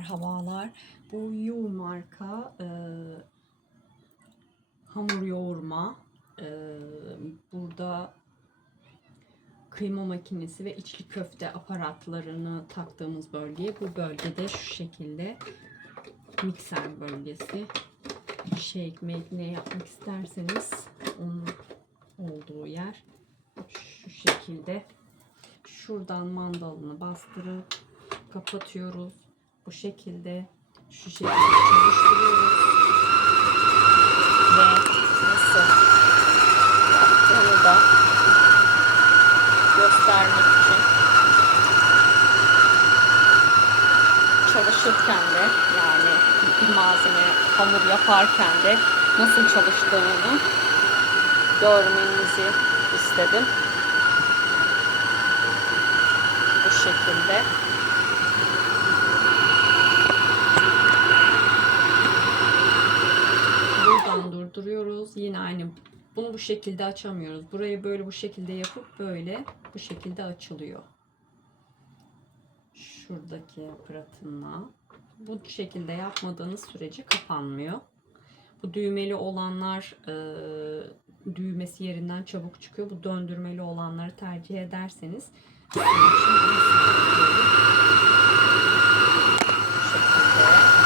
Merhabalar. Bu Yu marka e, hamur yoğurma. E, burada kıyma makinesi ve içli köfte aparatlarını taktığımız bölge. Bu bölgede şu şekilde mikser bölgesi. Shake make ne yapmak isterseniz onun olduğu yer. Şu şekilde. Şuradan mandalını bastırıp kapatıyoruz. Bu şekilde şu şekilde nasıl yaptığını da çalışırken de yani bir malzeme hamur yaparken de nasıl çalıştığını görmenizi istedim. Bu şekilde. Durduruyoruz. Yine aynı. Bunu bu şekilde açamıyoruz. Burayı böyle bu şekilde yapıp böyle bu şekilde açılıyor. Şuradaki aparatınla. Bu şekilde yapmadığınız sürece kapanmıyor. Bu düğmeli olanlar e, düğmesi yerinden çabuk çıkıyor. Bu döndürmeli olanları tercih ederseniz sizin için bunu seçiyorum. Bu şekilde.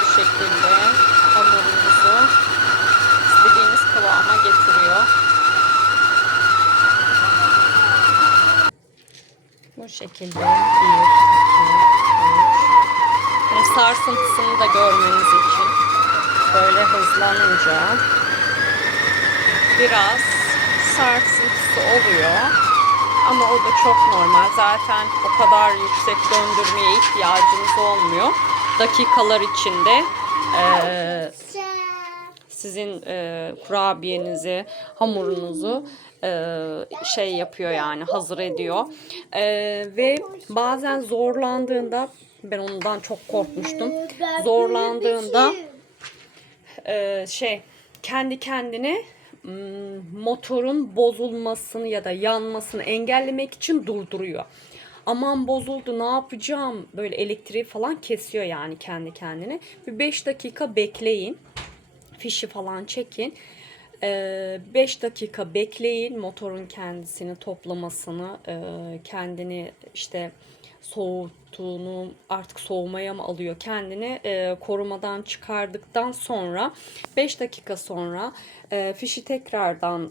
Bu şekilde hamurunuzu istediğiniz kıvama getiriyor. Bu şekilde bir, iki, sarsıntısını da görmeniz için böyle hızlanınca biraz sarsıntısı oluyor. Ama o da çok normal. Zaten o kadar yüksek döndürmeye ihtiyacınız olmuyor. Dakikalar içinde eee, sizin e, kurabiyenizi, hamurunuzu e, şey yapıyor yani hazır ediyor. E, ve bazen zorlandığında ben ondan çok korkmuştum. Zorlandığında e, şey kendi kendine m, motorun bozulmasını ya da yanmasını engellemek için durduruyor. Aman bozuldu ne yapacağım böyle elektriği falan kesiyor yani kendi kendine. Bir 5 dakika bekleyin fişi falan çekin. 5 dakika bekleyin motorun kendisini toplamasını, e, kendini işte soğuttuğunu artık soğumaya mı alıyor kendini e, korumadan çıkardıktan sonra 5 dakika sonra fişi tekrardan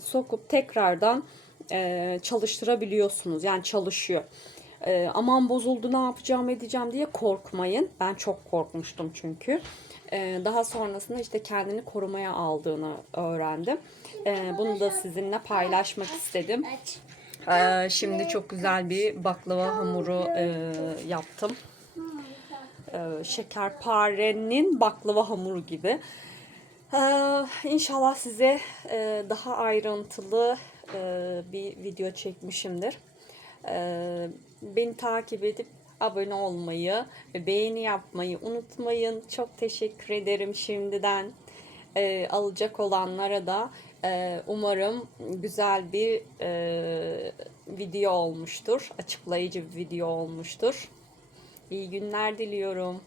sokup tekrardan çalıştırabiliyorsunuz. Yani çalışıyor. Aman bozuldu ne yapacağım edeceğim diye korkmayın. Ben çok korkmuştum çünkü. E, daha sonrasında işte kendini korumaya aldığını öğrendim. E, bunu da sizinle paylaşmak istedim. E, şimdi çok güzel bir baklava hamuru e, yaptım. Şekerparenin baklava hamuru gibi. Ee, inşallah size e, daha ayrıntılı e, bir video çekmişimdir. Ee, beni takip edip abone olmayı ve beğeni yapmayı unutmayın. Çok teşekkür ederim şimdiden. Ee, alacak olanlara da e, umarım güzel bir e, video olmuştur. Açıklayıcı bir video olmuştur. İyi günler diliyorum.